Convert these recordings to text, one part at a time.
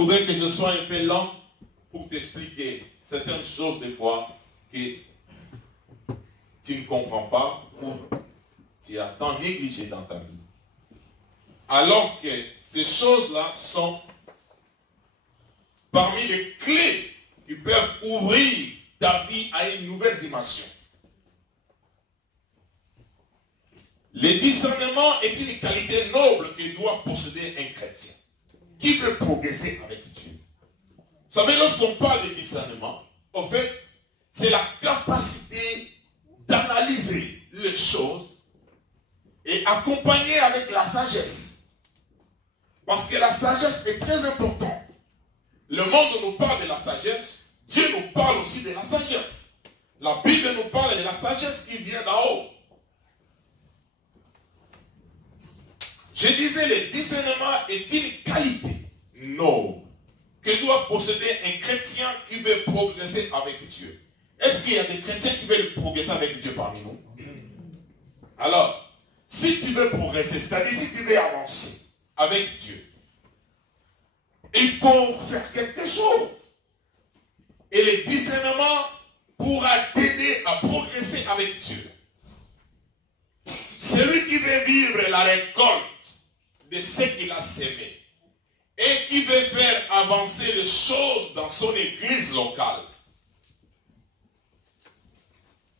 voudrais que je sois un peu lent pour t'expliquer certaines choses des fois que tu ne comprends pas ou tu as tant négligé dans ta vie. Alors que ces choses-là sont parmi les clés qui peuvent ouvrir ta vie à une nouvelle dimension. Le discernement est une qualité noble que doit posséder un chrétien qui veut progresser avec Dieu. Vous savez, lorsqu'on parle de discernement, en fait, c'est la capacité d'analyser les choses et accompagner avec la sagesse. Parce que la sagesse est très importante. Le monde nous parle de la sagesse, Dieu nous parle aussi de la sagesse. La Bible nous parle de la sagesse qui vient d'en haut. Je disais, le discernement est une qualité noble que doit posséder un chrétien qui veut progresser avec Dieu. Est-ce qu'il y a des chrétiens qui veulent progresser avec Dieu parmi nous? Alors, si tu veux progresser, c'est-à-dire si tu veux avancer avec Dieu, il faut faire quelque chose. Et le discernement pourra t'aider à progresser avec Dieu. Celui qui veut vivre la récolte de ce qu'il a sémé et qui veut faire avancer les choses dans son église locale,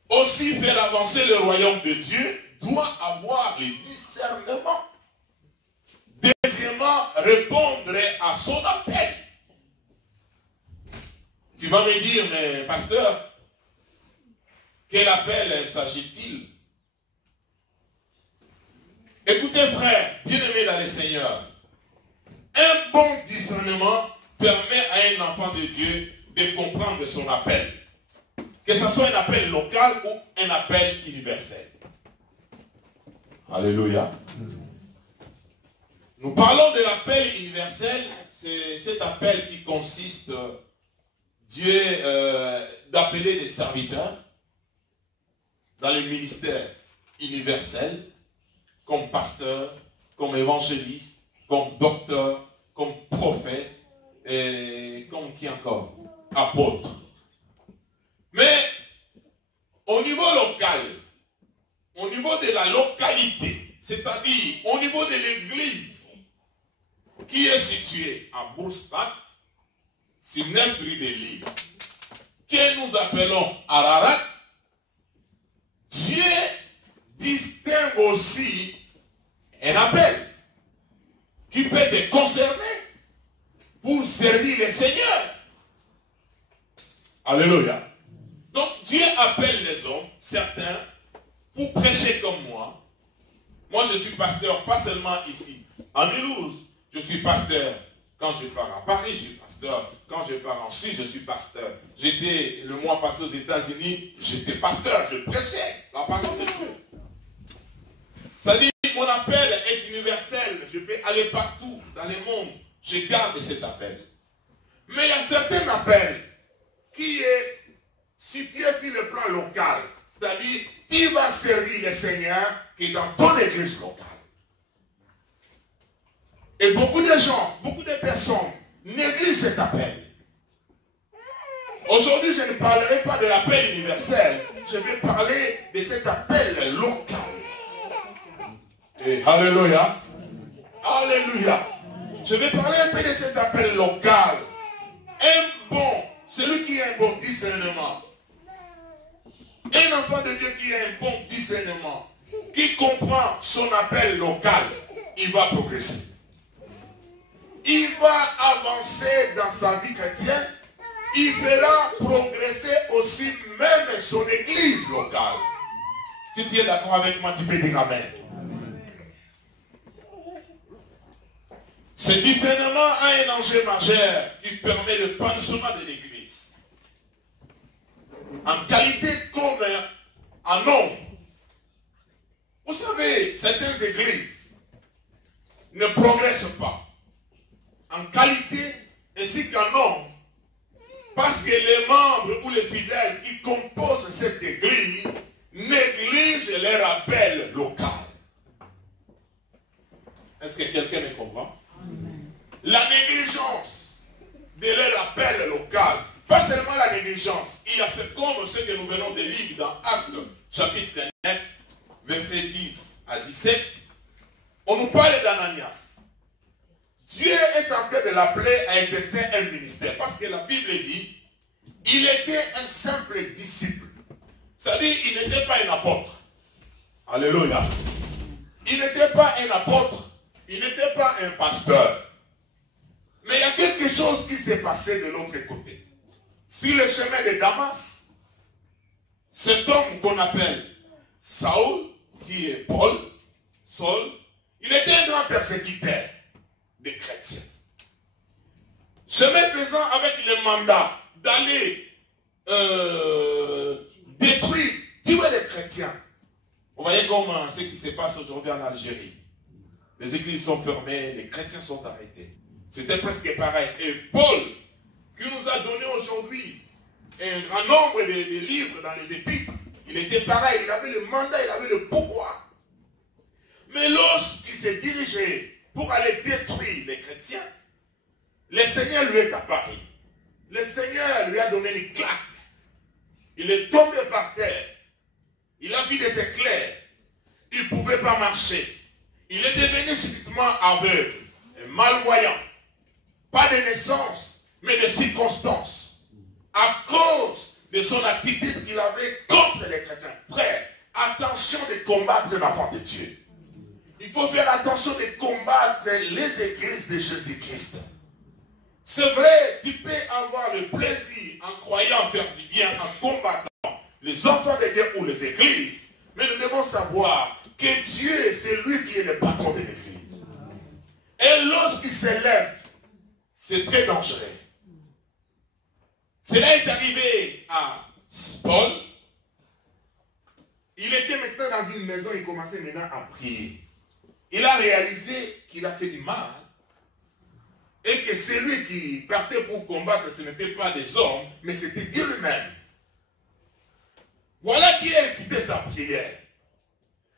aussi faire avancer le royaume de Dieu, doit avoir le discernement. Deuxièmement, répondre à son appel. Tu vas me dire, mais pasteur, quel appel s'agit-il? Écoutez frère, bien-aimé dans le Seigneur, un bon discernement permet à un enfant de Dieu de comprendre son appel. Que ce soit un appel local ou un appel universel. Alléluia. Nous parlons de l'appel universel, c'est cet appel qui consiste, Dieu, d'appeler les serviteurs dans le ministère universel, comme pasteur, comme évangéliste, comme docteur, comme prophète, et comme qui encore? Apôtre. Mais au niveau local, au niveau de la localité, c'est-à-dire au niveau de l'église qui est située à Bourstadt, sur 9 rue des Livres, que nous appelons Ararat, Dieu distingue aussi un appel qui peut te concerner pour servir le Seigneur. Alléluia. Donc Dieu appelle les hommes, certains, pour prêcher comme moi. Moi je suis pasteur, pas seulement ici, en Mulhouse. Je suis pasteur quand je pars à Paris, je suis pasteur. Quand je pars en Suisse, je suis pasteur. J'étais le mois passé aux États-Unis, j'étais pasteur, je prêchais la parole de Dieu. C'est-à-dire que mon appel est universel. Je peux aller partout dans le monde. Je garde cet appel. Mais il y a certains appels qui est situé sur le plan local. C'est-à-dire, tu vas servir le Seigneur qui est dans ton église locale. Et beaucoup de gens, beaucoup de personnes négligent cet appel. Aujourd'hui, je ne parlerai pas de l'appel universel. Je vais parler de cet appel local. Et alléluia. Alléluia. Je vais parler un peu de cet appel local. Celui qui a un bon discernement. Un enfant de Dieu qui a un bon discernement, qui comprend son appel local, il va progresser. Il va avancer dans sa vie chrétienne. Il fera progresser aussi même son église locale. Si tu es d'accord avec moi, tu peux dire Amen. Ce discernement a un enjeu majeur qui permet le pansement de l'église. En qualité comme en nombre. Vous savez, certaines églises ne progressent pas en qualité ainsi qu'en nombre. Parce que les membres ou les fidèles qui composent cette église négligent leur appel local. Est-ce que quelqu'un me comprend? La négligence de leur appel local. Pas seulement la négligence. Il y a comme ce que nous venons de lire dans Actes, chapitre 9, versets 10 à 17. On nous parle d'Ananias. Dieu est en train de l'appeler à exercer un ministère. Parce que la Bible dit, il était un simple disciple. C'est-à-dire, il n'était pas un apôtre. Alléluia. Il n'était pas un apôtre. Il n'était pas un pasteur. Mais il y a quelque chose qui s'est passé de l'autre côté. Sur le chemin de Damas, cet homme qu'on appelle Saul, qui est Paul, Saul, il était un grand persécuteur des chrétiens. Chemin faisant avec le mandat d'aller détruire, tuer les chrétiens. Vous voyez comment ce qui se passe aujourd'hui en Algérie. Les églises sont fermées, les chrétiens sont arrêtés. C'était presque pareil. Et Paul, qui nous a donné aujourd'hui un grand nombre de livres dans les épîtres, il était pareil, il avait le mandat, il avait le pouvoir. Mais lorsqu'il s'est dirigé pour aller détruire les chrétiens, le Seigneur lui est apparu. Le Seigneur lui a donné une claque. Il est tombé par terre. Il a vu des éclairs. Il ne pouvait pas marcher. Il est devenu subitement aveugle et malvoyant. Pas de naissance, mais de circonstances. À cause de son attitude qu'il avait contre les chrétiens. Frère, attention de combattre l'enfant de Dieu. Il faut faire attention de combattre les églises de Jésus-Christ. C'est vrai, tu peux avoir le plaisir en croyant faire du bien, en combattant les enfants de Dieu ou les églises. Mais nous devons savoir que Dieu, c'est lui qui est le patron de l'église. Et lorsqu'il s'élève, c'est très dangereux. Cela est arrivé à Paul. Il était maintenant dans une maison, il commençait maintenant à prier. Il a réalisé qu'il a fait du mal et que celui qui partait pour combattre, ce n'était pas des hommes, mais c'était Dieu lui-même. Voilà qui a écouté sa prière.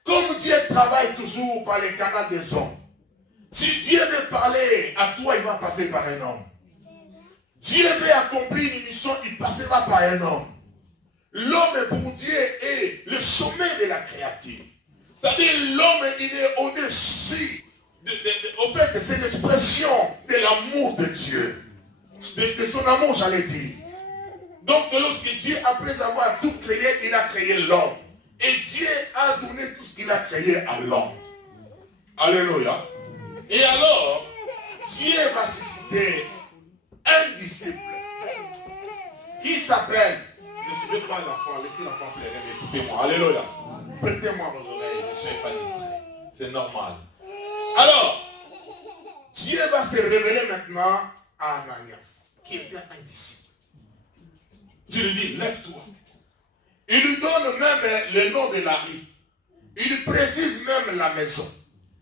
Comme Dieu travaille toujours par les canaux des hommes, si Dieu veut parler à toi, il va passer par un homme. Dieu veut accomplir une mission, il passera par un homme. L'homme pour Dieu est le sommet de la créature. C'est-à-dire l'homme, il est au-dessus. Au fait, c'est l'expression de l'amour de Dieu. De son amour, j'allais dire. Donc, lorsque Dieu, après avoir tout créé, il a créé l'homme. Et Dieu a donné tout ce qu'il a créé à l'homme. Alléluia. Et alors, Dieu va susciter un disciple qui s'appelle, ne suivez pas l'enfant, laissez l'enfant pleurer, mais écoutez-moi. Alléluia. Prêtez-moi vos oreilles, ne soyez pas distrait. C'est normal. Alors, Dieu va se révéler maintenant à Ananias, qui était un disciple. Dieu lui dit, lève-toi. Il lui donne même le nom de la rue. Il lui précise même la maison.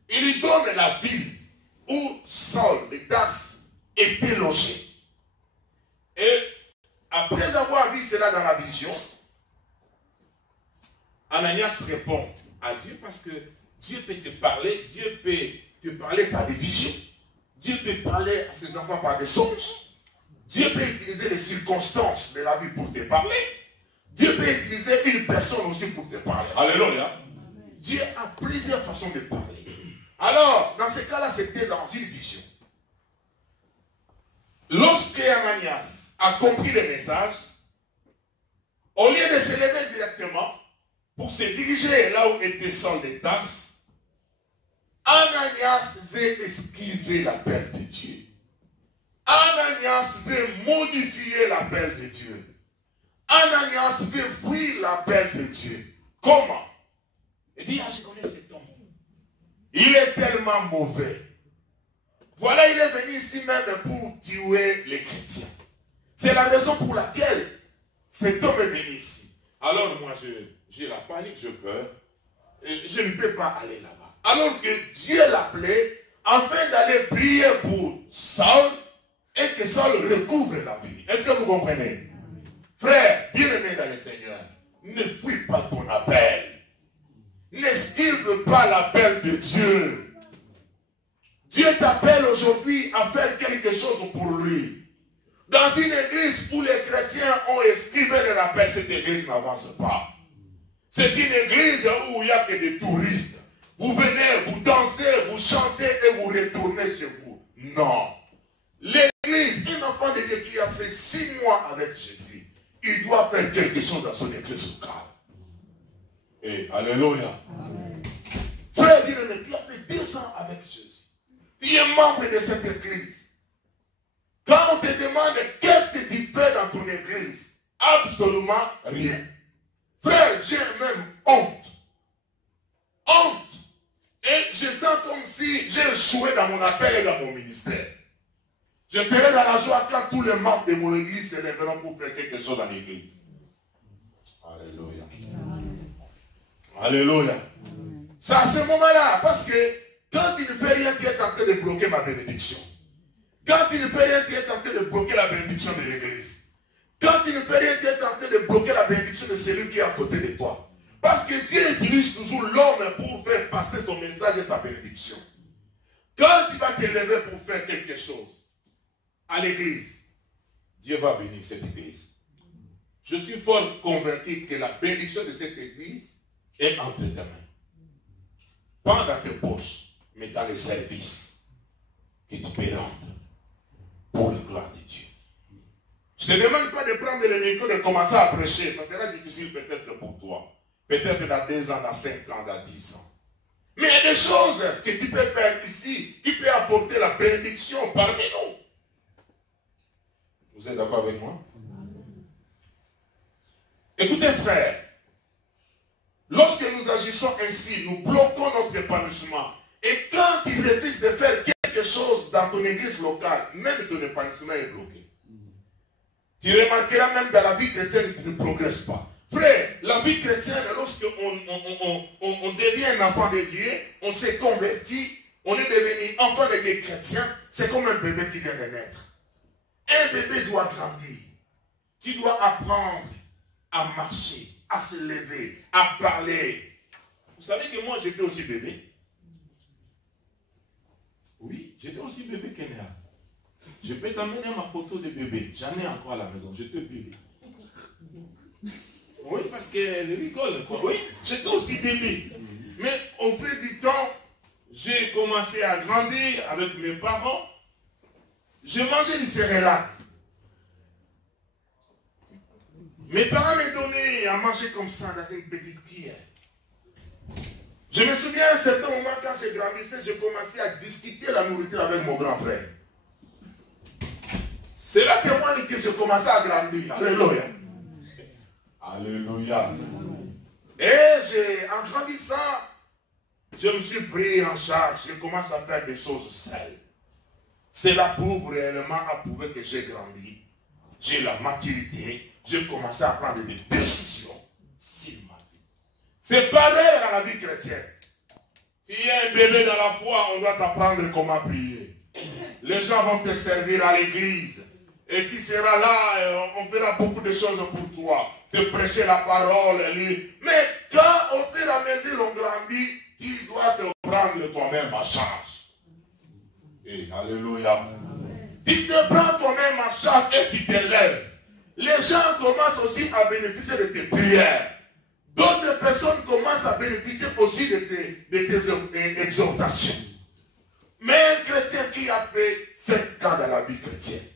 Il lui donne la ville où Saul de Tarse était logé. Et après avoir vu cela dans la vision, Ananias répond à Dieu parce que Dieu peut te parler, Dieu peut te parler par des visions. Dieu peut parler à ses enfants par des songes. Dieu peut utiliser les circonstances de la vie pour te parler. Dieu peut utiliser une personne aussi pour te parler. Alléluia. Dieu a plusieurs façons de parler. Alors, dans ce cas-là, c'était dans une vision. Lorsque Ananias a compris le message, au lieu de se lever directement pour se diriger là où était Saul de Tarse, Ananias veut esquiver l'appel de Dieu. Ananias veut modifier l'appel de Dieu. Ananias veut fuir l'appel de Dieu. Comment? Il dit, je connais cet homme. Il est tellement mauvais. Voilà, il est venu ici même pour tuer les chrétiens. C'est la raison pour laquelle cet homme est venu ici. Alors moi, j'ai la panique, je peur. Et je ne peux pas aller là-bas. Alors que Dieu l'appelait afin d'aller prier pour Saul et que Saul recouvre la vie. Est-ce que vous comprenez? Frère, bien-aimé dans le Seigneur, ne fuis pas ton appel. N'esquive pas l'appel de Dieu. Dieu t'appelle aujourd'hui à faire quelque chose pour lui. Dans une église où les chrétiens ont esquivé le rappel, cette église n'avance pas. C'est une église où il n'y a que des touristes. Vous venez, vous dansez, vous chantez et vous retournez chez vous. Non. L'église, un enfant de Dieu qui a fait 6 mois avec Jésus, il doit faire quelque chose dans son église locale. Et alléluia. Amen. Frère, tu as fait 2 ans avec Jésus. Tu es membre de cette église. Quand on te demande qu'est-ce que tu fais dans ton église, absolument rien. Frère, j'ai même honte. Honte. Et je sens comme si j'ai échoué dans mon appel et dans mon ministère. Je serai dans la joie quand tous les membres de mon église se lèveront pour faire quelque chose dans l'église. Alléluia. Alléluia. C'est à ce moment-là, parce que quand il ne fait rien, tu es en train de bloquer ma bénédiction. Quand il ne fait rien, tu es en train de bloquer la bénédiction de l'église. Quand il ne fait rien, tu es en train de bloquer la bénédiction de celui qui est à côté de toi. Parce que Dieu utilise toujours l'homme pour faire passer son message et sa bénédiction. Quand tu vas te lever pour faire quelque chose à l'église, Dieu va bénir cette église. Je suis fort convaincu que la bénédiction de cette église est entre tes mains. Pas dans tes poches, mais dans les services que tu peux rendre pour la gloire de Dieu. Je ne te demande pas de prendre le micro et de commencer à prêcher. Ça sera difficile peut-être pour toi. Peut-être dans 2 ans, dans 5 ans, dans 10 ans. Mais il y a des choses que tu peux faire ici qui peuvent apporter la bénédiction parmi nous. Vous êtes d'accord avec moi? Écoutez frère, lorsque nous agissons ainsi, nous bloquons notre épanouissement. Et quand tu refuses de faire quelque chose dans ton église locale, même ton épanouissement est bloqué. Tu remarqueras même dans la vie chrétienne que tu ne progresses pas. Frère, la vie chrétienne, lorsque on devient un enfant de Dieu, on s'est converti, on est devenu enfant de Dieu chrétien, c'est comme un bébé qui vient de naître. Un bébé doit grandir. Tu dois apprendre à marcher, à se lever, à parler. Vous savez que moi, j'étais aussi bébé. Oui, j'étais aussi bébé Kenya. Je peux t'amener ma photo de bébé. J'en ai encore à la maison. J'étais bébé. Oui, parce qu'elle rigole, quoi. Oui, j'étais aussi bébé. Mais au fil du temps, j'ai commencé à grandir avec mes parents. Je mangeais du céréales. Mes parents me donnaient à manger comme ça dans une petite cuillère. Je me souviens à un certain moment, quand j'ai grandissé, j'ai commencé à discuter la nourriture avec mon grand frère. C'est là témoigne que j'ai commencé à grandir. Alléluia. Alléluia. Et en grandissant, je me suis pris en charge. Je commence à faire des choses seul. Cela prouve réellement à prouver que j'ai grandi. J'ai la maturité. J'ai commencé à prendre des décisions sur ma vie. C'est pareil dans la vie chrétienne. Si il y a un bébé dans la foi, on doit t'apprendre comment prier. Les gens vont te servir à l'église. Et tu seras là, et on fera beaucoup de choses pour toi. Te prêcher la parole, mais quand au fur et à mesure on grandit, tu dois te prendre toi-même en charge. Et alléluia. Tu te prends toi-même en charge et tu t'élèves. Les gens commencent aussi à bénéficier de tes prières. D'autres personnes commencent à bénéficier aussi de tes exhortations. Mais un chrétien qui a fait 5 ans dans la vie chrétienne,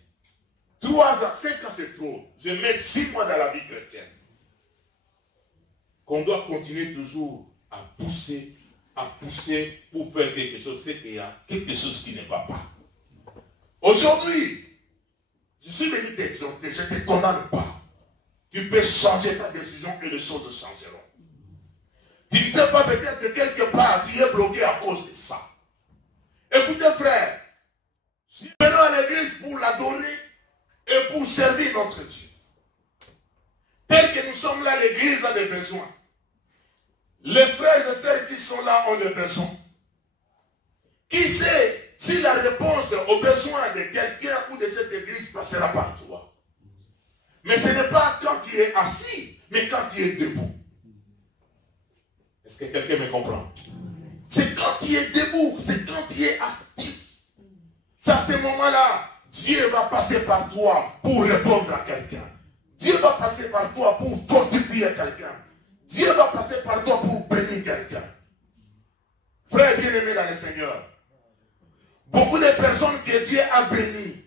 3 ans, 5 ans c'est trop. Je mets 6 mois dans la vie chrétienne. Qu'on doit continuer toujours à pousser pour faire quelque chose. C'est qu'il y a quelque chose qui ne va pas. Aujourd'hui, je suis venu t'exhorter, je ne te condamne pas. Tu peux changer ta décision et les choses changeront. Tu ne sais pas, peut-être que quelque part tu es bloqué à cause de ça. Écoutez frère, si nous venons à l'église pour l'adorer et pour servir notre Dieu. Tel que nous sommes là, l'église a des besoins. Les frères et sœurs qui sont là ont des besoins. Qui sait si la réponse aux besoins de quelqu'un ou de cette église passera par toi. Mais ce n'est pas quand tu es assis, mais quand tu es debout. Est-ce que quelqu'un me comprend? C'est quand tu es debout, c'est quand tu es actif. C'est à ce moment-là, Dieu va passer par toi pour répondre à quelqu'un. Dieu va passer par toi pour fortifier quelqu'un. Dieu va passer par toi pour bénir quelqu'un. Frère bien-aimé dans le Seigneur, beaucoup de personnes que Dieu a bénies,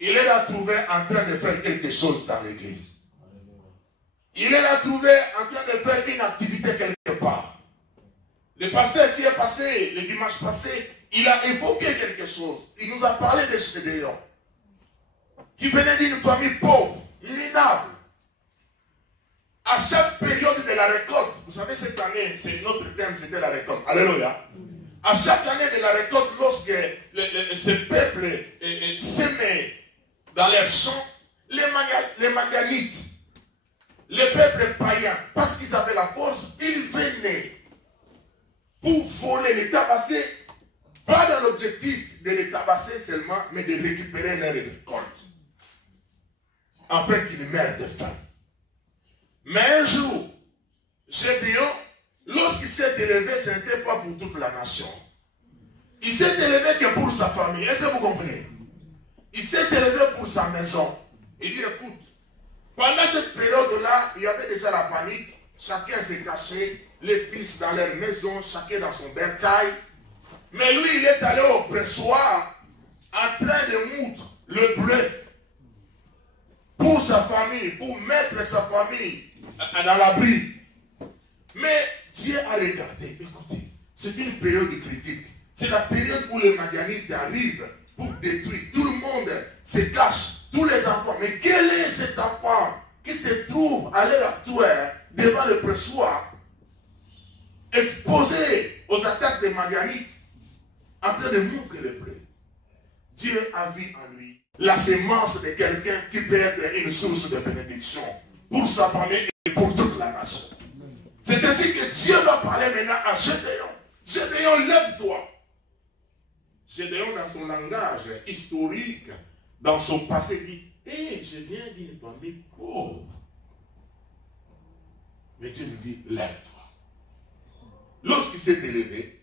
il les a trouvées en train de faire quelque chose dans l'église. Il les a trouvées en train de faire une activité quelque part. Le pasteur qui est passé le dimanche passé, il a évoqué quelque chose. Il nous a parlé de Gédéon, qui venait d'une famille pauvre, minable. À chaque période de la récolte, vous savez, cette année, c'est notre thème, c'était la récolte. Alléluia. À chaque année de la récolte, lorsque ce peuple s'aimait dans leurs champs, les Madianites, les peuples païens, parce qu'ils avaient la force, ils venaient pour voler, les tabasser, pas dans l'objectif de les tabasser seulement, mais de récupérer leur récolte, afin qu'ils meurent de faim. Mais un jour, Gédéon, lorsqu'il s'est élevé, ce n'était pas pour toute la nation. Il s'est élevé que pour sa famille. Est-ce que vous comprenez? Il s'est élevé pour sa maison. Il dit, écoute, pendant cette période-là, il y avait déjà la panique. Chacun s'est caché, les fils dans leur maison, chacun dans son bercail. Mais lui, il est allé au pressoir en train de moudre le blé pour sa famille, pour mettre sa famille dans l'abri. Mais Dieu a regardé, écoutez, c'est une période critique. C'est la période où les Madianites arrivent pour détruire. Tout le monde se cache, tous les enfants. Mais quel est cet enfant qui se trouve à l'heure actuelle devant le pressoir, exposé aux attaques des Madianites, en train de moudre le blé? Dieu a vu en lui la sémence de quelqu'un qui peut être une source de bénédiction pour sa famille et pour toute la nation. C'est ainsi que Dieu va parler maintenant à Gédéon. Gédéon, lève-toi. Gédéon, dans son langage historique, dans son passé, dit, hé, je viens d'une famille pauvre. Mais Dieu lui dit, lève-toi. Lorsqu'il s'est élevé,